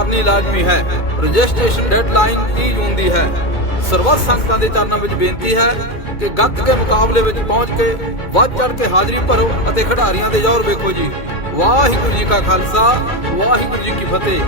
ਕਰਨੀ ਲਾਜ਼ਮੀ ਹੈ। ਰਜਿਸਟ੍ਰੇਸ਼ਨ ਡੈਡਲਾਈਨ 30 ਜੂਨ ਦੀ ਹੈ। ਸਰਬੱਤ ਸੰਗਤਾਂ ਦੇ ਚਰਨਾਂ ਵਿੱਚ ਬੇਨਤੀ ਹੈ ਕਿ ਗੱਤਕੇ ਮੁਕਾਬਲੇ ਵਿੱਚ ਪਹੁੰਚ ਕੇ ਵੱਧ ਚੜ੍ਹ ਕੇ ਹਾਜ਼ਰੀ ਭਰੋ ਅਤੇ ਖਿਡਾਰੀਆਂ ਦੇ ਜ਼ੋਰ ਵੇਖੋ ਜੀ। ਵਾਹਿਗੁਰੂ ਜੀ ਕਾ ਖਾਲਸਾ, ਵਾਹਿਗੁਰੂ ਜੀ ਕੀ ਫਤਿਹ।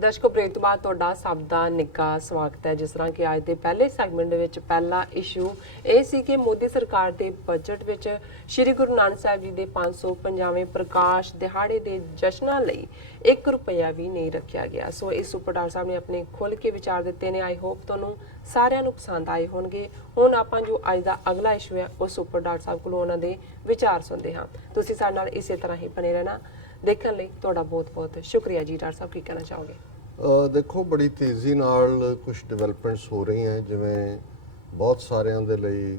ਦਰਸ਼ਕੋ, ਬ੍ਰੇਕ ਤੋਂ ਬਾਅਦ ਤੁਹਾਡਾ ਸਭ ਦਾ ਨਿੱਘਾ ਸਵਾਗਤ ਹੈ। ਜਿਸ ਤਰ੍ਹਾਂ ਕਿ ਅੱਜ ਦੇ ਪਹਿਲੇ ਸੈਗਮੈਂਟ ਦੇ ਵਿੱਚ ਪਹਿਲਾ ਇਸ਼ੂ ਇਹ ਸੀ ਕਿ ਮੋਦੀ ਸਰਕਾਰ ਦੇ ਬਜਟ ਵਿੱਚ ਸ਼੍ਰੀ ਗੁਰੂ ਨਾਨਕ ਸਾਹਿਬ ਜੀ ਦੇ 550ਵੇਂ ਪ੍ਰਕਾਸ਼ ਦਿਹਾੜੇ ਦੇ ਜਸ਼ਨਾਂ ਲਈ 1 ਰੁਪਇਆ ਵੀ ਨਹੀਂ ਰੱਖਿਆ ਗਿਆ। ਸੋ ਇਸ ਉੱਪਰ ਡਾਕਟਰ ਸਾਹਿਬ ਨੇ ਆਪਣੇ ਖੁੱਲ੍ਹ ਕੇ ਵਿਚਾਰ ਦਿੱਤੇ ਨੇ। ਆਈ ਹੋਪ ਤੁਹਾਨੂੰ ਸਾਰਿਆਂ ਨੂੰ ਪਸੰਦ ਆਏ ਹੋਣਗੇ। ਹੁਣ ਆਪਾਂ ਜੋ ਅੱਜ ਦਾ ਅਗਲਾ ਇਸ਼ੂ ਹੈ ਉਸ ਉੱਪਰ ਡਾਕਟਰ ਸਾਹਿਬ ਕੋਲੋਂ ਉਹਨਾਂ ਦੇ ਵਿਚਾਰ ਸੁਣਦੇ ਹਾਂ। ਤੁਸੀਂ ਸਾਡੇ ਨਾਲ ਇਸੇ ਤਰ੍ਹਾਂ ਹੀ ਬਣੇ ਰਹਿਣਾ। ਦੇਖਣ ਲਈ ਤੁਹਾਡਾ ਬਹੁਤ ਬਹੁਤ ਸ਼ੁਕਰੀਆ ਜੀ। ਡਾਕਟਰ ਸਾਹਿਬ ਕੀ ਕਹਿਣਾ ਚਾਹੋਗੇ? ਦੇਖੋ, ਬੜੀ ਤੇਜ਼ੀ ਨਾਲ ਕੁਝ ਡਿਵੈਲਪਮੈਂਟਸ ਹੋ ਰਹੀਆਂ, ਜਿਵੇਂ ਬਹੁਤ ਸਾਰਿਆਂ ਦੇ ਲਈ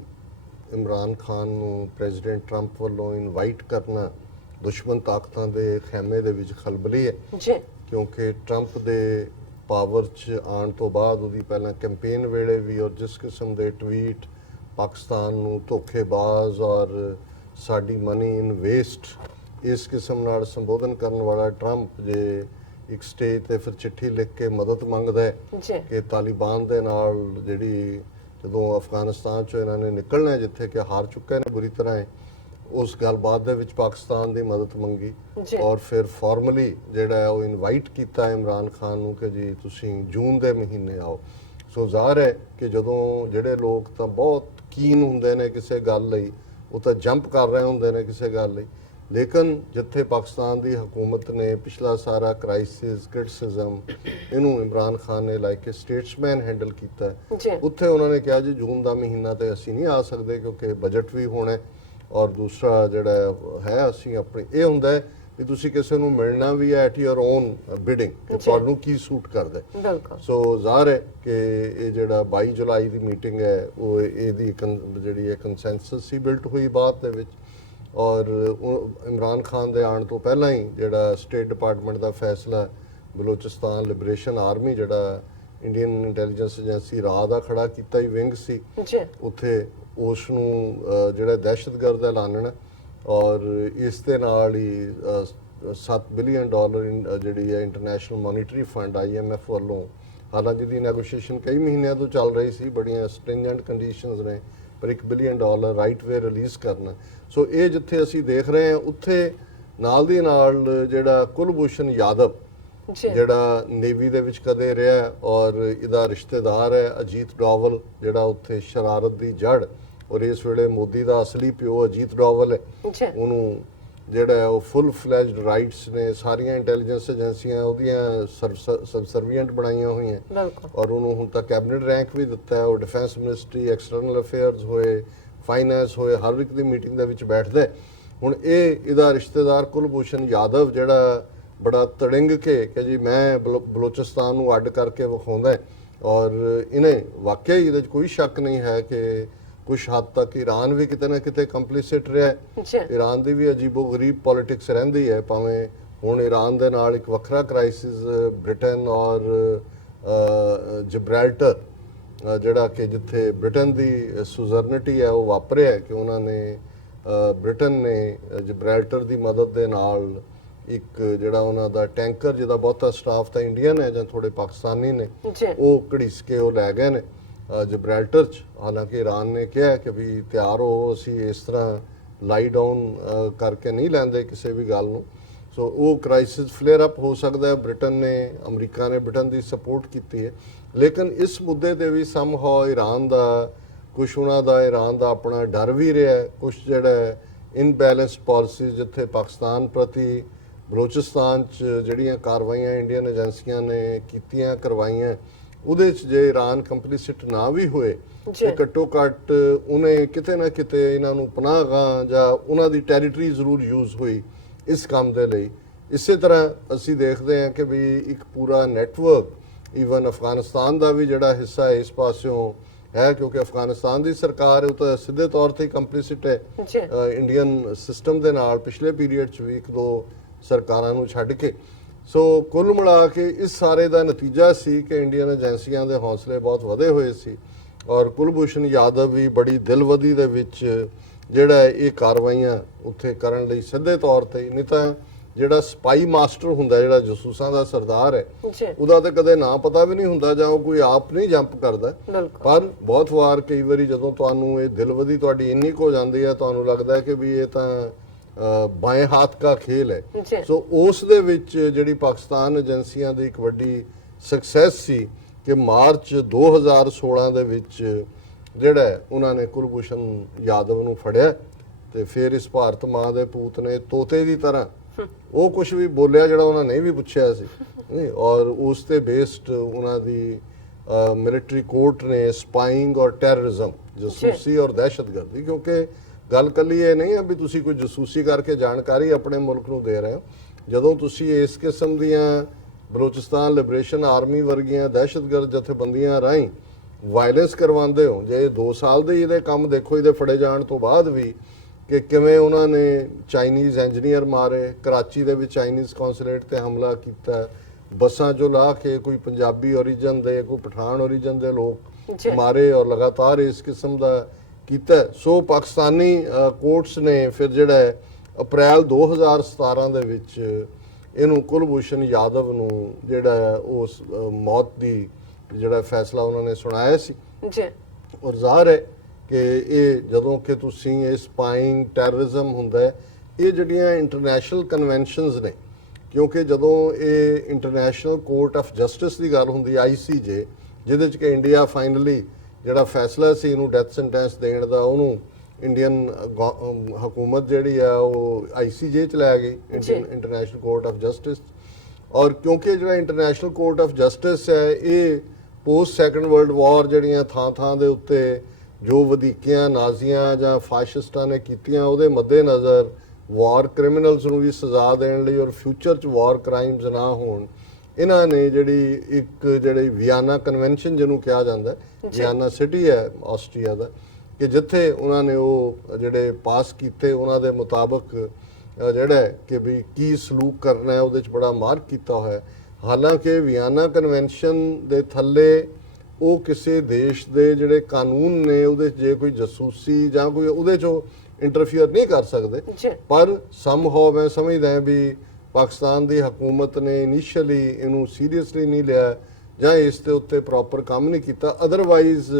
ਇਮਰਾਨ ਖਾਨ ਨੂੰ ਪ੍ਰੈਜ਼ੀਡੈਂਟ ਟਰੰਪ ਵੱਲੋਂ ਇਨਵਾਈਟ ਕਰਨਾ ਦੁਸ਼ਮਣ ਤਾਕਤਾਂ ਦੇ ਖੈਮੇ ਦੇ ਵਿੱਚ ਖਲਬਲੀ ਹੈ ਜੀ, ਕਿਉਂਕਿ ਟਰੰਪ ਦੇ ਪਾਵਰ 'ਚ ਆਉਣ ਤੋਂ ਬਾਅਦ ਉਹਦੀ ਪਹਿਲਾਂ ਕੈਂਪੇਨ ਵੇਲੇ ਵੀ ਔਰ ਜਿਸ ਕਿਸਮ ਦੇ ਟਵੀਟ ਪਾਕਿਸਤਾਨ ਨੂੰ ਧੋਖੇਬਾਜ਼ ਔਰ ਸਾਡੀ ਮਨੀ ਇਨ ਵੇਸਟ ਇਸ ਕਿਸਮ ਨਾਲ ਸੰਬੋਧਨ ਕਰਨ ਵਾਲਾ ਟਰੰਪ ਜੇ ਇੱਕ ਸਟੇਜ ਤੇ ਫਿਰ ਚਿੱਠੀ ਲਿਖ ਕੇ ਮਦਦ ਮੰਗਦਾ ਹੈ ਕਿ ਤਾਲਿਬਾਨ ਦੇ ਨਾਲ ਜਿਹੜੀ ਜਦੋਂ ਅਫਗਾਨਿਸਤਾਨ 'ਚੋਂ ਇਹਨਾਂ ਨੇ ਨਿਕਲਣਾ ਹੈ, ਜਿੱਥੇ ਕਿ ਹਾਰ ਚੁੱਕੇ ਨੇ ਬੁਰੀ ਤਰ੍ਹਾਂ ਹੈ, ਉਸ ਗੱਲਬਾਤ ਦੇ ਵਿੱਚ ਪਾਕਿਸਤਾਨ ਦੀ ਮਦਦ ਮੰਗੀ ਔਰ ਫਿਰ ਫਾਰਮਲੀ ਜਿਹੜਾ ਹੈ ਉਹ ਇਨਵਾਈਟ ਕੀਤਾ ਇਮਰਾਨ ਖਾਨ ਨੂੰ ਕਿ ਜੀ ਤੁਸੀਂ ਜੂਨ ਦੇ ਮਹੀਨੇ ਆਓ। ਸੋ ਜ਼ਾਹਰ ਹੈ ਕਿ ਜਦੋਂ ਜਿਹੜੇ ਲੋਕ ਤਾਂ ਬਹੁਤ ਕੀਨ ਹੁੰਦੇ ਨੇ ਕਿਸੇ ਗੱਲ ਲਈ, ਉਹ ਤਾਂ ਜੰਪ ਕਰ ਰਹੇ ਹੁੰਦੇ ਨੇ ਕਿਸੇ ਗੱਲ ਲਈ, ਲੇਕਿਨ ਜਿੱਥੇ ਪਾਕਿਸਤਾਨ ਦੀ ਹਕੂਮਤ ਨੇ ਪਿਛਲਾ ਸਾਰਾ ਕ੍ਰਾਈਸਿਸ ਕ੍ਰਿਟਿਸਿਜ਼ਮ ਇਹਨੂੰ ਇਮਰਾਨ ਖਾਨ ਨੇ ਲਾਈਕ ਸਟੇਟਸਮੈਨ ਹੈਂਡਲ ਕੀਤਾ, ਉੱਥੇ ਉਹਨਾਂ ਨੇ ਕਿਹਾ ਜੀ ਜੂਨ ਦਾ ਮਹੀਨਾ ਤੇ ਅਸੀਂ ਨਹੀਂ ਆ ਸਕਦੇ ਕਿਉਂਕਿ ਬਜਟ ਵੀ ਹੋਣਾ ਔਰ ਦੂਸਰਾ ਜਿਹੜਾ ਹੈ ਅਸੀਂ ਆਪਣੀ ਇਹ ਹੁੰਦਾ ਹੈ ਕਿ ਤੁਸੀਂ ਕਿਸੇ ਨੂੰ ਮਿਲਣਾ ਵੀ ਹੈ ਐਟ ਯੂਰ ਓਨ ਬਿਡਿੰਗ ਕਿ ਤੁਹਾਨੂੰ ਕੀ ਸੂਟ ਕਰਦਾ। ਸੋ ਜ਼ਾਹਰ ਹੈ ਕਿ ਇਹ ਜਿਹੜਾ 22 ਜੁਲਾਈ ਦੀ ਮੀਟਿੰਗ ਹੈ ਉਹ ਇਹਦੀ ਜਿਹੜੀ ਹੈ ਕੰਸੈਂਸਸ ਸੀ ਬਿਲਟ ਹੋਈ ਬਾਅਦ ਦੇ ਵਿੱਚ ਔਰ ਇਮਰਾਨ ਖਾਨ ਦੇ ਆਉਣ ਤੋਂ ਪਹਿਲਾਂ ਹੀ ਜਿਹੜਾ ਸਟੇਟ ਡਿਪਾਰਟਮੈਂਟ ਦਾ ਫੈਸਲਾ ਬਲੋਚਿਸਤਾਨ ਲਿਬਰੇਸ਼ਨ ਆਰਮੀ ਜਿਹੜਾ ਇੰਡੀਅਨ ਇੰਟੈਲੀਜੈਂਸ ਏਜੰਸੀ ਰਾਹ ਦਾ ਖੜਾ ਕੀਤਾ ਹੀ ਵਿੰਗ ਸੀ, ਉੱਥੇ ਉਸ ਨੂੰ ਜਿਹੜਾ ਦਹਿਸ਼ਤਗਰਦ ਐਲਾਨਣਾ ਔਰ ਇਸ ਦੇ ਨਾਲ ਹੀ $7 ਬਿਲੀਅਨ ਜਿਹੜੀ ਹੈ ਇੰਟਰਨੈਸ਼ਨਲ ਮੋਨੀਟਰੀ ਫੰਡ IMF ਵੱਲੋਂ, ਹਾਲਾਂਕਿ ਜਿਹਦੀ ਨੈਗੋਸ਼ੀਏਸ਼ਨ ਕਈ ਮਹੀਨਿਆਂ ਤੋਂ ਚੱਲ ਰਹੀ ਸੀ, ਬੜੀਆਂ ਸਟ੍ਰਿੰਜੈਂਟ ਕੰਡੀਸ਼ਨਸ ਨੇ, ਪਰ $1 ਬਿਲੀਅਨ ਰਾਈਟ ਵੇ ਰਿਲੀਜ਼ ਕਰਨਾ। ਸੋ ਇਹ ਜਿੱਥੇ ਅਸੀਂ ਦੇਖ ਰਹੇ ਹਾਂ ਉੱਥੇ ਨਾਲ ਦੀ ਨਾਲ ਜਿਹੜਾ ਕੁਲਭੂਸ਼ਣ ਯਾਦਵ ਜਿਹੜਾ ਨੇਵੀ ਦੇ ਵਿੱਚ ਕਦੇ ਰਿਹਾ ਔਰ ਇਹਦਾ ਰਿਸ਼ਤੇਦਾਰ ਹੈ ਅਜੀਤ ਡੋਵਲ ਜਿਹੜਾ ਉੱਥੇ ਸ਼ਰਾਰਤ ਦੀ ਜੜ ਔਰ ਇਸ ਵੇਲੇ ਮੋਦੀ ਦਾ ਅਸਲੀ ਪਿਓ ਅਜੀਤ ਡੋਵਲ ਹੈ, ਉਹਨੂੰ ਜਿਹੜਾ ਉਹ ਫੁੱਲ ਫਲੈਜਡ ਰਾਈਟਸ ਨੇ ਸਾਰੀਆਂ ਇੰਟੈਲੀਜੈਂਸ ਏਜੰਸੀਆਂ ਉਹਦੀਆਂ ਸਬਸਰਵੀਐਂਟ ਬਣਾਈਆਂ ਹੋਈਆਂ ਔਰ ਉਹਨੂੰ ਹੁਣ ਤੱਕ ਕੈਬਨਿਟ ਰੈਂਕ ਵੀ ਦਿੱਤਾ ਹੈ। ਉਹ ਡਿਫੈਂਸ ਮਿਨਿਸਟਰੀ, ਐਕਸਟਰਨਲ ਅਫੇਅਰਸ ਹੋਏ, ਫਾਈਨੈਂਸ ਹੋਏ, ਹਰ ਇੱਕ ਦੀ ਮੀਟਿੰਗ ਦੇ ਵਿੱਚ ਬੈਠਦਾ ਹੈ। ਹੁਣ ਇਹਦਾ ਰਿਸ਼ਤੇਦਾਰ ਕੁਲਭੂਸ਼ਣ ਯਾਦਵ ਜਿਹੜਾ ਬੜਾ ਤੜਿੰਗ ਕੇ ਕਿ ਜੀ ਮੈਂ ਬਲੋਚਿਸਤਾਨ ਨੂੰ ਅੱਡ ਕਰਕੇ ਵਿਖਾਉਂਦਾ ਹੈ ਔਰ ਇਹਨੇ ਵਾਕਿਆ ਹੀ ਇਹਦੇ 'ਚ ਕੋਈ ਸ਼ੱਕ ਨਹੀਂ ਹੈ ਕਿ ਕੁਛ ਹੱਦ ਤੱਕ ਈਰਾਨ ਵੀ ਕਿਤੇ ਨਾ ਕਿਤੇ ਕੰਪਲਿਸਿਟ ਰਿਹਾ ਹੈ। ਈਰਾਨ ਦੀ ਵੀ ਅਜੀਬੋ-ਗਰੀਬ ਪੋਲਿਟਿਕਸ ਰਹਿੰਦੀ ਹੈ, ਭਾਵੇਂ ਹੁਣ ਈਰਾਨ ਦੇ ਨਾਲ ਇੱਕ ਵੱਖਰਾ ਕ੍ਰਾਈਸਿਸ ਬ੍ਰਿਟਨ ਔਰ ਜਿਬਰਾਲਟਰ ਜਿਹੜਾ ਕਿ ਜਿੱਥੇ ਬ੍ਰਿਟਨ ਦੀ ਸੁਜ਼ਰਨਿਟੀ ਹੈ ਉਹ ਵਾਪਰਿਆ ਕਿ ਉਹਨਾਂ ਨੇ ਬ੍ਰਿਟਨ ਨੇ ਜਿਬਰਾਲਟਰ ਦੀ ਮਦਦ ਦੇ ਨਾਲ ਇੱਕ ਜਿਹੜਾ ਉਹਨਾਂ ਦਾ ਟੈਂਕਰ ਜਿਹਦਾ ਬਹੁਤਾ ਸਟਾਫ ਤਾਂ ਇੰਡੀਅਨ ਹੈ ਜਾਂ ਥੋੜੇ ਪਾਕਿਸਤਾਨੀ ਨੇ ਉਹ ਘੜੀਸ ਕੇ ਉਹ ਲੈ ਗਏ ਨੇ ਜਿਬਰਾਲਟਰ 'ਚ। ਹਾਲਾਂਕਿ ਈਰਾਨ ਨੇ ਕਿਹਾ ਕਿ ਵੀ ਤਿਆਰ ਹੋ, ਅਸੀਂ ਇਸ ਤਰ੍ਹਾਂ ਲਾਈ ਡਾਊਨ ਕਰਕੇ ਨਹੀਂ ਲੈਂਦੇ ਕਿਸੇ ਵੀ ਗੱਲ ਨੂੰ। ਸੋ ਉਹ ਕ੍ਰਾਈਸਿਸ ਫਲੇਅਰ ਅਪ ਹੋ ਸਕਦਾ ਹੈ। ਬ੍ਰਿਟਨ ਨੇ, ਅਮਰੀਕਾ ਨੇ ਬ੍ਰਿਟਨ ਦੀ ਸਪੋਰਟ ਕੀਤੀ ਹੈ, ਲੇਕਿਨ ਇਸ ਮੁੱਦੇ ਤੇ ਵੀ ਸਮਹਾਉ ਈਰਾਨ ਦਾ ਕੁਛ ਉਹਨਾਂ ਦਾ ਈਰਾਨ ਦਾ ਆਪਣਾ ਡਰ ਵੀ ਰਿਹਾ, ਕੁਛ ਜਿਹੜਾ ਇਨਬੈਲੈਂਸਡ ਪਾਲਿਸੀਜ਼ ਜਿੱਥੇ ਪਾਕਿਸਤਾਨ ਪ੍ਰਤੀ ਬਲੋਚਿਸਤਾਨ 'ਚ ਜਿਹੜੀਆਂ ਕਾਰਵਾਈਆਂ ਇੰਡੀਅਨ ਏਜੰਸੀਆਂ ਨੇ ਕੀਤੀਆਂ ਕਰਵਾਈਆਂ ਉਹਦੇ 'ਚ ਜੇ ਈਰਾਨ ਕੰਪਲਿਸਿਟ ਨਾ ਵੀ ਹੋਏ ਤੇ ਘੱਟੋ ਘੱਟ ਉਹਨੇ ਕਿਤੇ ਨਾ ਕਿਤੇ ਇਹਨਾਂ ਨੂੰ ਪਨਾਹਗਾਹ ਜਾਂ ਉਹਨਾਂ ਦੀ ਟੈਰੀਟਰੀ ਜ਼ਰੂਰ ਯੂਜ਼ ਹੋਈ ਇਸ ਕੰਮ ਦੇ ਲਈ। ਇਸੇ ਤਰ੍ਹਾਂ ਅਸੀਂ ਦੇਖਦੇ ਹਾਂ ਕਿ ਵੀ ਇੱਕ ਪੂਰਾ ਨੈਟਵਰਕ ਈਵਨ ਅਫਗਾਨਿਸਤਾਨ ਦਾ ਵੀ ਜਿਹੜਾ ਹਿੱਸਾ ਇਸ ਪਾਸਿਓਂ ਹੈ ਕਿਉਂਕਿ ਅਫਗਾਨਿਸਤਾਨ ਦੀ ਸਰਕਾਰ ਉਹ ਤਾਂ ਸਿੱਧੇ ਤੌਰ ਤੇ ਕੰਪਲਿਸਿਟ ਹੈ ਇੰਡੀਅਨ ਸਿਸਟਮ ਦੇ ਨਾਲ ਪਿਛਲੇ ਪੀਰੀਅਡ 'ਚ ਵੀ 1-2 ਸਰਕਾਰਾਂ ਨੂੰ ਛੱਡ ਕੇ। ਸੋ ਕੁੱਲ ਮਿਲਾ ਕੇ ਇਸ ਸਾਰੇ ਦਾ ਨਤੀਜਾ ਸੀ ਕਿ ਇੰਡੀਅਨ ਏਜੰਸੀਆਂ ਦੇ ਹੌਸਲੇ ਬਹੁਤ ਵਧੇ ਹੋਏ ਸੀ ਔਰ ਕੁਲਭੂਸ਼ਣ ਯਾਦਵ ਵੀ ਬੜੀ ਦਿਲਵਦੀ ਦੇ ਵਿੱਚ ਜਿਹੜਾ ਇਹ ਕਾਰਵਾਈਆਂ ਉੱਥੇ ਕਰਨ ਲਈ ਸਿੱਧੇ ਤੌਰ ਤੇ, ਨਹੀਂ ਤਾਂ ਜਿਹੜਾ ਸਪਾਈ ਮਾਸਟਰ ਹੁੰਦਾ, ਜਿਹੜਾ ਜਸੂਸਾਂ ਦਾ ਸਰਦਾਰ ਹੈ, ਜੀ ਉਹਦਾ ਤੇ ਕਦੇ ਨਾਂ ਪਤਾ ਵੀ ਨਹੀਂ ਹੁੰਦਾ ਜਾਂ ਉਹ ਕੋਈ ਆਪ ਨਹੀਂ ਜੰਪ ਕਰਦਾ। ਬਿਲਕੁਲ ਪਰ ਬਹੁਤ ਵਾਰ ਕਈ ਵਾਰੀ ਜਦੋਂ ਤੁਹਾਨੂੰ ਇਹ ਦਿਲਵਦੀ ਤੁਹਾਡੀ ਇੰਨੀ ਕੁ ਹੋ ਜਾਂਦੀ ਹੈ, ਤੁਹਾਨੂੰ ਲੱਗਦਾ ਹੈ ਕਿ ਵੀ ਇਹ ਤਾਂ ਬਾएं ਹੱਥ ਦਾ ਖੇਲ ਹੈ। ਜੀ ਸੋ ਉਸ ਦੇ ਵਿੱਚ ਜਿਹੜੀ ਪਾਕਿਸਤਾਨ ਏਜੰਸੀਆਂ ਦੀ ਇੱਕ ਵੱਡੀ ਸਕਸੈਸ ਸੀ ਕਿ ਮਾਰਚ 2016 ਦੇ ਵਿੱਚ ਜਿਹੜਾ ਹੈ ਉਹਨਾਂ ਨੇ ਕੁਲਭੂਸ਼ਣ ਯਾਦਵ ਨੂੰ ਫੜਿਆ ਤੇ ਫਿਰ ਇਸ ਭਾਰਤ ਮਾਂ ਦੇ ਪੂਤ ਨੇ ਤੋਤੇ ਦੀ ਤਰ੍ਹਾਂ ਉਹ ਕੁਝ ਵੀ ਬੋਲਿਆ ਜਿਹੜਾ ਉਹਨਾਂ ਨੇ ਵੀ ਪੁੱਛਿਆ ਸੀ, ਨਹੀਂ, ਔਰ ਉਸ ਤੇ ਬੇਸਡ ਉਹਨਾਂ ਦੀ ਮਿਲਟਰੀ ਕੋਰਟ ਨੇ ਸਪਾਈਂਗ ਔਰ ਟੈਰਰਿਜ਼ਮ, ਜਸੂਸੀ ਔਰ ਦਹਿਸ਼ਤਗਰਦੀ, ਕਿਉਂਕਿ ਗੱਲ ਕੱਲੀ ਇਹ ਨਹੀਂ ਹੈ ਵੀ ਤੁਸੀਂ ਕੋਈ ਜਸੂਸੀ ਕਰਕੇ ਜਾਣਕਾਰੀ ਆਪਣੇ ਮੁਲਕ ਨੂੰ ਦੇ ਰਹੇ ਹੋ। ਜਦੋਂ ਤੁਸੀਂ ਇਸ ਕਿਸਮ ਦੀਆਂ ਬਲੋਚਿਸਤਾਨ ਲਿਬਰੇਸ਼ਨ ਆਰਮੀ ਵਰਗੀਆਂ ਦਹਿਸ਼ਤਗਰਦ ਜਥੇਬੰਦੀਆਂ ਰਾਹੀਂ ਵਾਇਲੈਂਸ ਕਰਵਾਉਂਦੇ ਹੋ, ਜੇ 2 ਸਾਲ ਦੇ ਇਹਦੇ ਕੰਮ ਦੇਖੋ, ਇਹਦੇ ਫੜੇ ਜਾਣ ਤੋਂ ਬਾਅਦ ਵੀ ਕਿ ਕਿਵੇਂ ਉਹਨਾਂ ਨੇ ਚਾਈਨੀਜ਼ ਇੰਜੀਨੀਅਰ ਮਾਰੇ, ਕਰਾਚੀ ਦੇ ਵਿੱਚ ਚਾਈਨੀਜ਼ ਕੌਂਸੂਲੇਟ ਤੇ ਹਮਲਾ ਕੀਤਾ, ਬੱਸਾਂ ਚੋਂ ਲਾ ਕੇ ਕੋਈ ਪੰਜਾਬੀ ਓਰੀਜਨ ਦੇ, ਕੋਈ ਪਠਾਨ ਓਰੀਜਨ ਦੇ ਲੋਕ ਮਾਰੇ, ਔਰ ਲਗਾਤਾਰ ਇਸ ਕਿਸਮ ਦਾ ਕੀਤਾ। ਸੋ ਪਾਕਿਸਤਾਨੀ ਕੋਰਟਸ ਨੇ ਫਿਰ ਜਿਹੜਾ ਅਪ੍ਰੈਲ 2017 ਦੇ ਵਿੱਚ ਇਹਨੂੰ ਕੁਲਭੂਸ਼ਣ ਯਾਦਵ ਨੂੰ ਜਿਹੜਾ ਉਸ ਮੌਤ ਦੀ ਜਿਹੜਾ ਫੈਸਲਾ ਉਹਨਾਂ ਨੇ ਸੁਣਾਇਆ ਸੀ। ਜੀ ਔਰ ਜ਼ਾਹਰ ਹੈ ਕਿ ਇਹ ਜਦੋਂ ਕਿ ਤੁਸੀਂ ਇਹ ਸਪਾਈਂਗ ਟੈਰਰਿਜ਼ਮ ਹੁੰਦਾ ਹੈ, ਇਹ ਜਿਹੜੀਆਂ ਇੰਟਰਨੈਸ਼ਨਲ ਕਨਵੈਨਸ਼ਨਸ ਨੇ, ਕਿਉਂਕਿ ਜਦੋਂ ਇਹ ਇੰਟਰਨੈਸ਼ਨਲ ਕੋਰਟ ਆਫ ਜਸਟਿਸ ਦੀ ਗੱਲ ਹੁੰਦੀ ICJ, ਜਿਹਦੇ 'ਚ ਕਿ ਇੰਡੀਆ ਫਾਈਨਲੀ ਜਿਹੜਾ ਫੈਸਲਾ ਸੀ ਇਹਨੂੰ ਡੈਥ ਸੈਂਟੈਂਸ ਦੇਣ ਦਾ, ਉਹਨੂੰ ਇੰਡੀਅਨ ਹਕੂਮਤ ਜਿਹੜੀ ਆ ਉਹ ICJ 'ਚ ਲੈ ਗਈ, ਇੰਟਰਨੈਸ਼ਨਲ ਕੋਰਟ ਆਫ ਜਸਟਿਸ। ਔਰ ਕਿਉਂਕਿ ਜਿਹੜਾ ਇੰਟਰਨੈਸ਼ਨਲ ਕੋਰਟ ਆਫ ਜਸਟਿਸ ਹੈ ਇਹ ਪੋਸਟ ਸੈਕੰਡ ਵਰਲਡ ਵਾਰ ਜਿਹੜੀਆਂ ਥਾਂ ਦੇ ਉੱਤੇ ਜੋ ਵਧੀਕੀਆਂ ਨਾਜ਼ੀਆਂ ਜਾਂ ਫਾਸ਼ਿਸਟਾਂ ਨੇ ਕੀਤੀਆਂ, ਉਹਦੇ ਮੱਦੇਨਜ਼ਰ ਵਾਰ ਕ੍ਰਿਮੀਨਲਸ ਨੂੰ ਵੀ ਸਜ਼ਾ ਦੇਣ ਲਈ ਔਰ ਫਿਊਚਰ 'ਚ ਵਾਰ ਕ੍ਰਾਈਮਸ ਨਾ ਹੋਣ, ਇਹਨਾਂ ਨੇ ਜਿਹੜੀ ਇੱਕ ਜਿਹੜੀ ਵਿਆਨਾ ਕਨਵੈਨਸ਼ਨ ਜਿਹਨੂੰ ਕਿਹਾ ਜਾਂਦਾ, ਵਿਆਨਾ ਸਿਟੀ ਹੈ ਆਸਟਰੀਆ ਦਾ, ਕਿ ਜਿੱਥੇ ਉਹਨਾਂ ਨੇ ਉਹ ਜਿਹੜੇ ਪਾਸ ਕੀਤੇ ਉਹਨਾਂ ਦੇ ਮੁਤਾਬਕ ਜਿਹੜਾ ਕਿ ਵੀ ਕੀ ਸਲੂਕ ਕਰਨਾ ਹੈ ਉਹਦੇ 'ਚ ਬੜਾ ਮਾਰਕ ਕੀਤਾ ਹੋਇਆ। ਹਾਲਾਂਕਿ ਵਿਆਨਾ ਕਨਵੈਨਸ਼ਨ ਦੇ ਥੱਲੇ ਉਹ ਕਿਸੇ ਦੇਸ਼ ਦੇ ਜਿਹੜੇ ਕਾਨੂੰਨ ਨੇ ਉਹਦੇ 'ਚ ਜੇ ਕੋਈ ਜਸੂਸੀ ਜਾਂ ਕੋਈ ਉਹਦੇ 'ਚੋਂ ਇੰਟਰਫੀਅਰ ਨਹੀਂ ਕਰ ਸਕਦੇ, ਪਰ ਸਮਹਾਉ ਮੈਂ ਸਮਝਦਾ ਹਾਂ ਵੀ ਪਾਕਿਸਤਾਨ ਦੀ ਹਕੂਮਤ ਨੇ ਇਨੀਸ਼ੀਅਲੀ ਇਹਨੂੰ ਸੀਰੀਅਸਲੀ ਨਹੀਂ ਲਿਆ ਜਾਂ ਇਸ ਦੇ ਉੱਤੇ ਪ੍ਰੋਪਰ ਕੰਮ ਨਹੀਂ ਕੀਤਾ। ਅਦਰਵਾਈਜ਼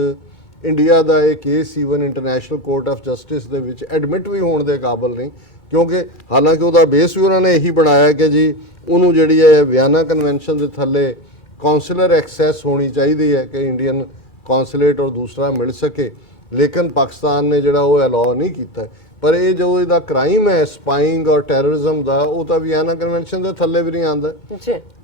ਇੰਡੀਆ ਦਾ ਇਹ case even international court of justice ਦੇ ਵਿੱਚ ਐਡਮਿਟ ਵੀ ਹੋਣ ਦੇ ਕਾਬਿਲ ਨਹੀਂ, ਕਿਉਂਕਿ ਹਾਲਾਂਕਿ ਉਹਦਾ ਬੇਸ ਵੀ ਉਹਨਾਂ ਨੇ ਇਹੀ ਬਣਾਇਆ ਕਿ ਜੀ ਉਹਨੂੰ ਜਿਹੜੀ ਹੈ ਵਿਆਨਾ ਕਨਵੈਨਸ਼ਨ ਦੇ ਥੱਲੇ ਕਾਉਂਸਲਰ ਐਕਸੈਸ ਹੋਣੀ ਚਾਹੀਦੀ ਹੈ ਕਿ ਇੰਡੀਅਨ ਕੌਂਸੂਲੇਟ ਔਰ ਦੂਸਰਾ ਮਿਲ ਸਕੇ, ਲੇਕਿਨ ਪਾਕਿਸਤਾਨ ਨੇ ਜਿਹੜਾ ਉਹ ਅਲਾਉ ਨਹੀਂ ਕੀਤਾ। ਪਰ ਇਹ ਜੋ ਇਹਦਾ ਕ੍ਰਾਈਮ ਹੈ ਸਪਾਈਂਗ ਔਰ ਟੈਰਰਿਜ਼ਮ ਦਾ, ਉਹ ਤਾਂ ਵਿਆਨਾ ਕਨਵੈਨਸ਼ਨ ਦੇ ਥੱਲੇ ਵੀ ਨਹੀਂ ਆਉਂਦਾ।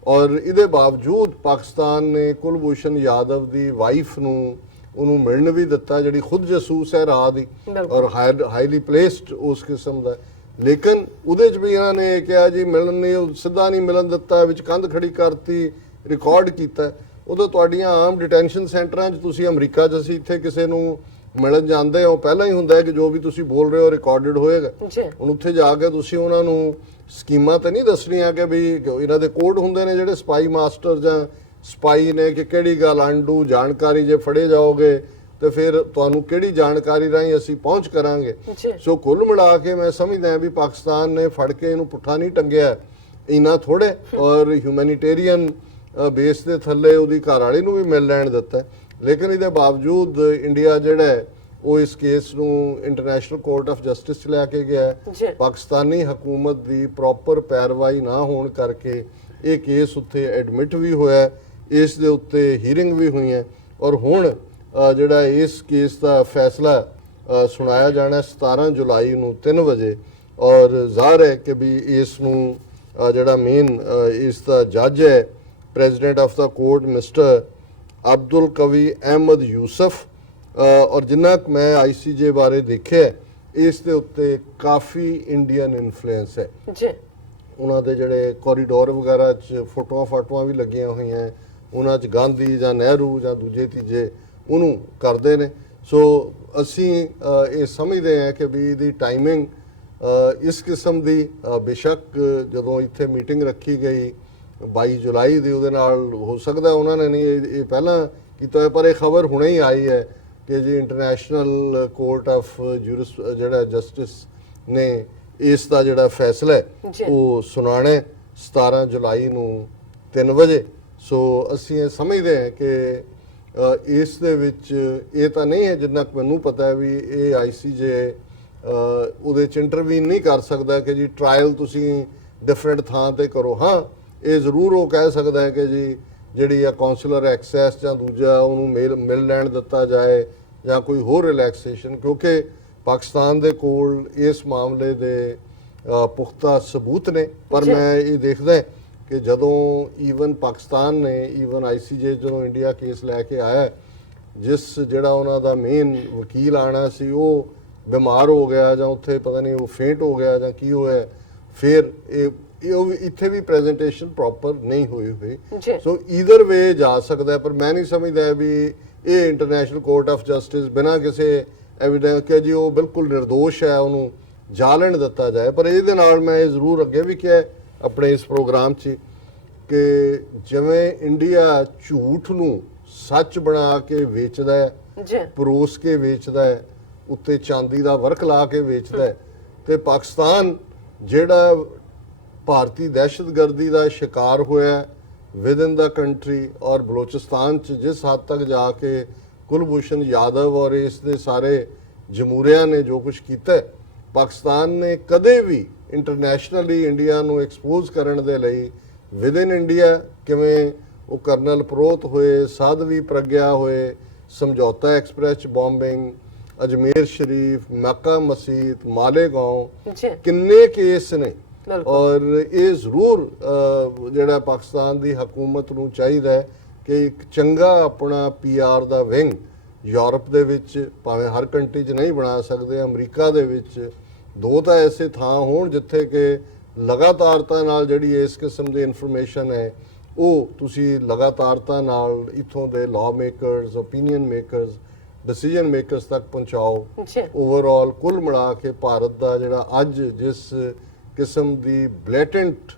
ਔਰ ਇਹਦੇ ਬਾਵਜੂਦ ਪਾਕਿਸਤਾਨ ਨੇ ਕੁਲਭੂਸ਼ਣ ਯਾਦਵ ਦੀ ਵਾਈਫ ਨੂੰ ਉਹਨੂੰ ਮਿਲਣ ਵੀ ਦਿੱਤਾ, ਜਿਹੜੀ ਖੁਦ ਜਸੂਸ ਹੈ ਰਾਹ ਦੀ ਔਰ ਹਾਈਲੀ ਪਲੇਸਡ ਉਸ ਕਿਸਮ ਦਾ, ਲੇਕਿਨ ਉਹਦੇ 'ਚ ਵੀ ਇਹਨਾਂ ਨੇ ਕਿਹਾ ਜੀ ਮਿਲਣ ਨਹੀਂ, ਸਿੱਧਾ ਨਹੀਂ ਮਿਲਣ ਦਿੱਤਾ, ਵਿੱਚ ਕੰਧ ਖੜੀ ਕਰਤੀ, ਰਿਕਾਰਡ ਕੀਤਾ। ਉਦੋਂ ਤੁਹਾਡੀਆਂ ਆਮ ਡਿਟੈਂਸ਼ਨ ਸੈਂਟਰਾਂ 'ਚ ਤੁਸੀਂ ਅਮਰੀਕਾ 'ਚ ਅਸੀਂ ਇੱਥੇ ਕਿਸੇ ਨੂੰ ਮਿਲਣ ਜਾਂਦੇ ਹੋ ਪਹਿਲਾਂ ਹੀ ਹੁੰਦਾ ਹੈ ਕਿ ਜੋ ਵੀ ਤੁਸੀਂ ਬੋਲ ਰਹੇ ਹੋ ਰਿਕਾਰਡਡ ਹੋਏਗਾ। ਹੁਣ ਉੱਥੇ ਜਾ ਕੇ ਤੁਸੀਂ ਉਹਨਾਂ ਨੂੰ ਸਕੀਮਾਂ ਤਾਂ ਨਹੀਂ ਦੱਸਣੀਆਂ ਕਿ ਵੀ ਇਹਨਾਂ ਦੇ ਕੋਡ ਹੁੰਦੇ ਨੇ ਜਿਹੜੇ ਸਪਾਈ ਮਾਸਟਰ ਜਾਂ ਸਪਾਈ ਨੇ ਕਿ ਕਿਹੜੀ ਗੱਲ ਅਣਡੂ ਜਾਣਕਾਰੀ ਜੇ ਫੜੇ ਜਾਓਗੇ ਤੇ ਫਿਰ ਤੁਹਾਨੂੰ ਕਿਹੜੀ ਜਾਣਕਾਰੀ ਰਾਹੀਂ ਅਸੀਂ ਪਹੁੰਚ ਕਰਾਂਗੇ। ਸੋ ਕੁੱਲ ਮਿਲਾ ਕੇ ਮੈਂ ਸਮਝਦਾ ਵੀ ਪਾਕਿਸਤਾਨ ਨੇ ਫੜ ਕੇ ਇਹਨੂੰ ਪੁੱਠਾ ਨਹੀਂ ਟੰਗਿਆ ਇੰਨਾ ਥੋੜੇ, ਔਰ ਹਿਊਮੈਨਿਟੇਰੀਅਨ ਬੇਸ ਦੇ ਥੱਲੇ ਉਹਦੀ ਘਰਵਾਲੀ ਨੂੰ ਵੀ ਮਿਲ ਲੈਣ ਦਿੱਤਾ। ਲੇਕਿਨ ਇਹਦੇ ਬਾਵਜੂਦ ਇੰਡੀਆ ਜਿਹੜਾ ਉਹ ਇਸ ਕੇਸ ਨੂੰ ਇੰਟਰਨੈਸ਼ਨਲ ਕੋਰਟ ਆਫ ਜਸਟਿਸ 'ਚ ਲੈ ਕੇ ਗਿਆ। ਪਾਕਿਸਤਾਨੀ ਹਕੂਮਤ ਦੀ ਪ੍ਰੋਪਰ ਪੈਰਵਾਈ ਨਾ ਹੋਣ ਕਰਕੇ ਇਹ ਕੇਸ ਉੱਥੇ ਐਡਮਿਟ ਵੀ ਹੋਇਆ, ਇਸ ਦੇ ਉੱਤੇ ਹੀਅਰਿੰਗ ਵੀ ਹੋਈਆਂ ਔਰ ਹੁਣ ਜਿਹੜਾ ਇਸ ਕੇਸ ਦਾ ਫੈਸਲਾ ਸੁਣਾਇਆ ਜਾਣਾ 17 ਜੁਲਾਈ ਨੂੰ 3 ਵਜੇ। ਔਰ ਜ਼ਾਹਰ ਹੈ ਕਿ ਵੀ ਇਸ ਨੂੰ ਜਿਹੜਾ ਮੇਨ ਇਸ ਦਾ ਜੱਜ ਹੈ president of the court mister Abdul ਕਵੀ ਅਹਿਮਦ ਯੂਸਫ, ਔਰ ਜਿੰਨਾ ਕੁ ਮੈਂ ICJ ਬਾਰੇ ਦੇਖਿਆ ਇਸ ਦੇ ਉੱਤੇ ਕਾਫੀ ਇੰਡੀਅਨ ਇਨਫਲੂਐਂਸ ਹੈ। ਉਹਨਾਂ ਦੇ ਜਿਹੜੇ ਕੋਰੀਡੋਰ ਵਗੈਰਾ 'ਚ ਫੋਟੋਆਂ ਵੀ ਲੱਗੀਆਂ ਹੋਈਆਂ, ਉਹਨਾਂ 'ਚ ਗਾਂਧੀ ਜਾਂ ਨਹਿਰੂ ਜਾਂ ਦੂਜੇ ਤੀਜੇ ਉਹਨੂੰ ਕਰਦੇ ਨੇ। ਸੋ ਅਸੀਂ ਇਹ ਸਮਝਦੇ ਹਾਂ ਕਿ ਵੀ ਇਹਦੀ ਟਾਈਮਿੰਗ ਇਸ ਕਿਸਮ ਦੀ ਬੇਸ਼ੱਕ ਜਦੋਂ ਇੱਥੇ ਮੀਟਿੰਗ ਰੱਖੀ ਗਈ 22 ਜੁਲਾਈ ਦੀ, ਉਹਦੇ ਨਾਲ ਹੋ ਸਕਦਾ ਉਹਨਾਂ ਨੇ ਨਹੀਂ ਇਹ ਪਹਿਲਾਂ ਕੀਤਾ, ਪਰ ਇਹ ਖਬਰ ਹੁਣੇ ਹੀ ਆਈ ਹੈ ਕਿ ਜੀ ਇੰਟਰਨੈਸ਼ਨਲ ਕੋਰਟ ਆਫ ਜਿਹੜਾ ਜਸਟਿਸ ਨੇ ਇਸ ਦਾ ਜਿਹੜਾ ਫੈਸਲਾ ਹੈ ਜੀ। ਉਹ ਸੁਣਾਉਣਾ ਹੈ 17 ਜੁਲਾਈ ਨੂੰ 3 ਵਜੇ। ਸੋ ਅਸੀਂ ਇਹ ਸਮਝਦੇ ਹਾਂ ਕਿ ਇਸ ਦੇ ਵਿੱਚ ਇਹ ਤਾਂ ਨਹੀਂ ਹੈ, ਜਿੰਨਾ ਕੁ ਮੈਨੂੰ ਪਤਾ ਹੈ ਵੀ ਇਹ ICJ ਉਹਦੇ ਚ ਇੰਟਰਵੀਨ ਨਹੀਂ ਕਰ ਸਕਦਾ ਕਿ ਜੀ ਟ੍ਰਾਇਲ ਤੁਸੀਂ ਡਿਫਰੈਂਟ ਥਾਂ ਤੇ ਕਰੋ। ਹਾਂ, ਇਹ ਜ਼ਰੂਰ ਉਹ ਕਹਿ ਸਕਦਾ ਹੈ ਕਿ ਜੀ ਜਿਹੜੀ ਆ ਕੌਂਸੂਲਰ ਐਕਸੈਸ ਜਾਂ ਦੂਜਾ ਉਹਨੂੰ ਮਿਲ ਲੈਣ ਦਿੱਤਾ ਜਾਏ ਜਾਂ ਕੋਈ ਹੋਰ ਰਿਲੈਕਸੇਸ਼ਨ, ਕਿਉਂਕਿ ਪਾਕਿਸਤਾਨ ਦੇ ਕੋਲ ਇਸ ਮਾਮਲੇ ਦੇ ਪੁਖਤਾ ਸਬੂਤ ਨੇ। ਪਰ ਮੈਂ ਇਹ ਦੇਖਦਾ ਕਿ ਜਦੋਂ ਈਵਨ ਪਾਕਿਸਤਾਨ ਨੇ ICJ ਜਦੋਂ ਇੰਡੀਆ ਕੇਸ ਲੈ ਕੇ ਆਇਆ, ਜਿਸ ਜਿਹੜਾ ਉਹਨਾਂ ਦਾ ਮੇਨ ਵਕੀਲ ਆਣਾ ਸੀ ਉਹ ਬਿਮਾਰ ਹੋ ਗਿਆ ਜਾਂ ਉੱਥੇ ਪਤਾ ਨਹੀਂ ਉਹ ਫੇਂਟ ਹੋ ਗਿਆ ਜਾਂ ਕੀ ਹੋਇਆ, ਫਿਰ ਇਹ ਇੱਥੇ ਵੀ ਪ੍ਰੈਜੈਂਟੇਸ਼ਨ ਪ੍ਰੋਪਰ ਨਹੀਂ ਹੋਈ। ਸੋ ਈਦਰ ਵੇ ਜਾ ਸਕਦਾ, ਪਰ ਮੈਂ ਨਹੀਂ ਸਮਝਦਾ ਵੀ ਇਹ ਇੰਟਰਨੈਸ਼ਨਲ ਕੋਰਟ ਆਫ ਜਸਟਿਸ ਬਿਨਾਂ ਕਿਸੇ ਐਵੀਡੈਂਸ ਕਿ ਜੀ ਉਹ ਬਿਲਕੁਲ ਨਿਰਦੋਸ਼ ਹੈ ਉਹਨੂੰ ਜਾਲਣ ਦਿੱਤਾ ਜਾਏ। ਪਰ ਇਹਦੇ ਨਾਲ ਮੈਂ ਇਹ ਜ਼ਰੂਰ ਅੱਗੇ ਵੀ ਕਿਹਾ ਆਪਣੇ ਇਸ ਪ੍ਰੋਗਰਾਮ 'ਚ ਕਿ ਜਿਵੇਂ ਇੰਡੀਆ ਝੂਠ ਨੂੰ ਸੱਚ ਬਣਾ ਕੇ ਵੇਚਦਾ ਹੈ, ਪਰੋਸ ਕੇ ਵੇਚਦਾ ਹੈ, ਉੱਤੇ ਚਾਂਦੀ ਦਾ ਵਰਕ ਲਾ ਕੇ ਵੇਚਦਾ ਹੈ, ਤੇ ਪਾਕਿਸਤਾਨ ਜਿਹੜਾ ਭਾਰਤੀ ਦਹਿਸ਼ਤਗਰਦੀ ਦਾ ਸ਼ਿਕਾਰ ਹੋਇਆ ਵਿਦਨ ਦਾ ਕੰਟਰੀ ਔਰ ਬਲੋਚਿਸਤਾਨ 'ਚ ਜਿਸ ਹੱਦ ਤੱਕ ਜਾ ਕੇ ਕੁਲਭੂਸ਼ਣ ਯਾਦਵ ਔਰ ਇਸ ਦੇ ਸਾਰੇ ਜਮਹੂਰੀਆਂ ਨੇ ਜੋ ਕੁਝ ਕੀਤਾ, ਪਾਕਿਸਤਾਨ ਨੇ ਕਦੇ ਵੀ ਇੰਟਰਨੈਸ਼ਨਲੀ ਇੰਡੀਆ ਨੂੰ ਐਕਸਪੋਜ਼ ਕਰਨ ਦੇ ਲਈ ਵਿਦਨ ਇੰਡੀਆ ਕਿਵੇਂ ਉਹ ਕਰਨਲ ਪ੍ਰੋਤ ਹੋਏ, ਸਾਧਵੀ ਪ੍ਰਗਿਆ ਹੋਏ, ਸਮਝੌਤਾ ਐਕਸਪ੍ਰੈਸ 'ਚ ਬੰਬਿੰਗ, ਅਜਮੇਰ ਸ਼ਰੀਫ, ਮੱਕਾ ਮਸਜਿਦ, ਮਾਲੇਗਾਉਂ, ਕਿੰਨੇ ਕੇਸ ਨੇ। ਔਰ ਇਹ ਜ਼ਰੂਰ ਜਿਹੜਾ ਪਾਕਿਸਤਾਨ ਦੀ ਹਕੂਮਤ ਨੂੰ ਚਾਹੀਦਾ ਹੈ ਕਿ ਇੱਕ ਚੰਗਾ ਆਪਣਾ PR ਦਾ ਵਿੰਗ ਯੂਰਪ ਦੇ ਵਿੱਚ, ਭਾਵੇਂ ਹਰ ਕੰਟਰੀ 'ਚ ਨਹੀਂ ਬਣਾ ਸਕਦੇ, ਅਮਰੀਕਾ ਦੇ ਵਿੱਚ 2 ਤਾਂ ਐਸੇ ਥਾਂ ਹੋਣ ਜਿੱਥੇ ਕਿ ਲਗਾਤਾਰਤਾ ਨਾਲ ਜਿਹੜੀ ਇਸ ਕਿਸਮ ਦੀ ਇਨਫੋਰਮੇਸ਼ਨ ਹੈ ਉਹ ਤੁਸੀਂ ਲਗਾਤਾਰਤਾ ਨਾਲ ਇੱਥੋਂ ਦੇ law makers, opinion makers, decision makers ਤੱਕ ਪਹੁੰਚਾਓ। ਓਵਰਆਲ ਕੁੱਲ ਮਿਲਾ ਕੇ ਭਾਰਤ ਦਾ ਜਿਹੜਾ ਅੱਜ ਜਿਸ ਕਿਸਮ ਦੀ blatant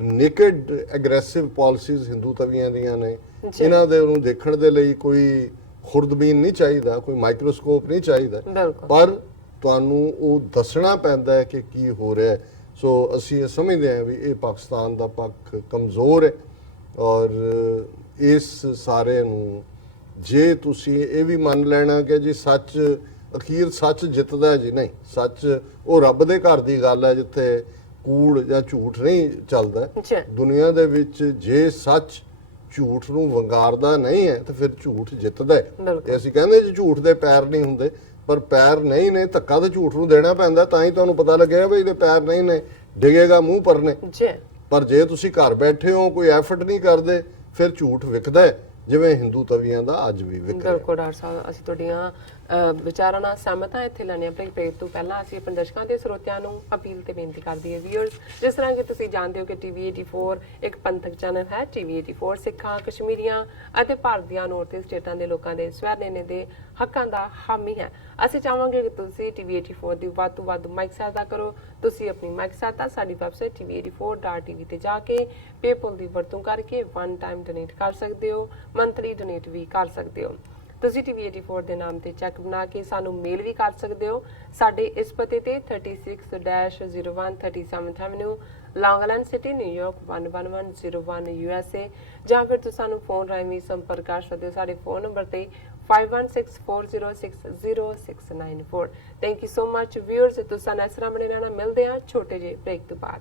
naked aggressive policies Hindu ਤਵੀਆਂ ਦੀਆਂ ਨੇ, ਇਹਨਾਂ ਦੇ ਨੂੰ ਦੇਖਣ ਦੇ ਲਈ ਕੋਈ ਖੁਰਦਬੀਨ ਨਹੀਂ ਚਾਹੀਦਾ, ਕੋਈ ਮਾਈਕਰੋਸਕੋਪ ਨਹੀਂ ਚਾਹੀਦਾ, ਪਰ ਤੁਹਾਨੂੰ ਉਹ ਦੱਸਣਾ ਪੈਂਦਾ ਹੈ ਕਿ ਕੀ ਹੋ ਰਿਹਾ ਹੈ। ਸੋ ਅਸੀਂ ਇਹ ਸਮਝਦੇ ਹਾਂ ਵੀ ਇਹ ਪਾਕਿਸਤਾਨ ਦਾ ਪੱਖ ਕਮਜ਼ੋਰ ਹੈ ਔਰ ਇਸ ਸਾਰੇ ਨੂੰ ਜੇ ਤੁਸੀਂ ਇਹ ਵੀ ਮੰਨ ਲੈਣਾ ਕਿ ਜੀ ਸੱਚ ਅਖੀਰ ਸੱਚ ਜਿੱਤਦਾ ਜੀ, ਨਹੀਂ, ਸੱਚ ਉਹ ਰੱਬ ਦੇ ਘਰ ਦੀ ਗੱਲ ਹੈ ਜਿੱਥੇ ਕੂੜ ਜਾਂ ਝੂਠ ਨਹੀਂ ਚੱਲਦਾ। ਦੁਨੀਆ ਦੇ ਵਿੱਚ ਜੇ ਸੱਚ ਝੂਠ ਨੂੰ ਵੰਗਾਰਦਾ ਨਹੀਂ ਹੈ ਤਾਂ ਫਿਰ ਝੂਠ ਜਿੱਤਦਾ ਹੈ। ਤੇ ਅਸੀਂ ਕਹਿੰਦੇ ਜੀ ਝੂਠ ਦੇ ਪੈਰ ਨਹੀਂ ਹੁੰਦੇ, ਪਰ ਪੈਰ ਨਹੀਂ ਨੇ, ਧੱਕਾ ਤਾਂ ਝੂਠ ਨੂੰ ਦੇਣਾ ਪੈਂਦਾ, ਤਾਂ ਹੀ ਤੁਹਾਨੂੰ ਪਤਾ ਲੱਗੇਗਾ ਵੀ ਇਹਦੇ ਪੈਰ ਨਹੀਂ ਨੇ, ਡਿੱਗੇਗਾ ਮੂੰਹ ਪਰਨੇ। ਪਰ ਜੇ ਤੁਸੀਂ ਘਰ ਬੈਠੇ ਹੋ, ਕੋਈ ਐਫਰਟ ਨਹੀਂ ਕਰਦੇ, ਫਿਰ ਝੂਠ ਵਿਕਦਾ ਹੈ, ਜਿਵੇਂ ਹਿੰਦੂ ਤਵੀਆਂ ਦਾ ਅੱਜ ਵੀ ਵਿਕ ਰਿਹਾ। ਬਿਲਕੁਲ ਡਾਕਟਰ ਸਾਹਿਬ, ਅਸੀਂ ਤੁਹਾਡੀਆਂ ਵਿਚਾਰਾਂ ਨਾਲ ਸਹਿਮਤ ਹਾਂ। ਇੱਥੇ ਲੈਣੇ ਆਪਣੇ ਬ੍ਰੇਕ ਤੋਂ ਪਹਿਲਾਂ ਅਸੀਂ ਆਪਣੇ ਦਰਸ਼ਕਾਂ ਦੇ ਸਰੋਤਿਆਂ ਨੂੰ ਅਪੀਲ ਤੇ ਬੇਨਤੀ ਕਰਦੀ ਹੈ ਵੀਅਰਸ, ਜਿਸ ਤਰ੍ਹਾਂ ਕਿ ਤੁਸੀਂ ਜਾਣਦੇ ਹੋ ਕਿ TV84 ਇੱਕ ਪੰਥਕ ਚੈਨਲ ਹੈ। TV84 ਸਿੱਖਾਂ, ਕਸ਼ਮੀਰੀਆਂ ਅਤੇ ਭਾਰਤ ਦੀਆਂ ਨੌਰਥ ਸਟੇਟਾਂ ਦੇ ਲੋਕਾਂ ਦੇ ਸਵੈ-ਨਿਰਣੇ ਦੇ ਹੱਕਾਂ ਦਾ ਹਾਮੀ ਹੈ। ਅਸੀਂ ਚਾਹਾਂਗੇ ਕਿ ਤੁਸੀਂ TV84 ਦੀ ਵੱਧ ਤੋਂ ਵੱਧ ਮਾਈਕ ਸਹਾਇਤਾ ਕਰੋ। ਤੁਸੀਂ ਆਪਣੀ ਮਾਈਕ ਸਹਾਇਤਾ ਸਾਡੀ ਵੈਬਸਾਈਟ tv84.tv ਤੇ ਜਾ ਕੇ ਪੇਪਲ ਦੀ ਵਰਤੋਂ ਕਰਕੇ 1 ਟਾਈਮ ਡੋਨੇਟ ਕਰ ਸਕਦੇ ਹੋ, ਮੰਥਲੀ ਡੋਨੇਟ ਵੀ ਕਰ ਸਕਦੇ ਹੋ। ਤੁਸੀਂ TV84 ਦੇ ਨਾਮ ਤੇ ਚੈੱਕ ਬਣਾ ਕੇ ਸਾਨੂੰ ਮੇਲ ਵੀ ਕਰ ਸਕਦੇ ਹੋ। ਸਾਡੇ ਇਸ ਪਤੇ ਤੇ 36-01 37th Avenue, ਲੌਂਗ ਆਈਲੈਂਡ ਸਿਟੀ, ਨਿਊਯਾਰਕ 11101 USA, ਜਾਂ ਫਿਰ ਤੁਸੀਂ ਸਾਨੂੰ ਫੋਨ ਰਾਹੀਂ ਵੀ ਸੰਪਰਕ ਕਰ ਸਕਦੇ ਹੋ ਸਾਡੇ ਫੋਨ ਨੰਬਰ ਤੇ 5164060694। Thank you so much viewers, ਤੁਸੀਂ ਨਾਲ ਇਸ ਤਰ੍ਹਾਂ ਬਣੇ ਰਹਿਣਾ। ਮਿਲਦੇ ਹਾਂ ਛੋਟੇ ਜਿਹੇ ਬ੍ਰੇਕ ਤੋਂ ਬਾਅਦ।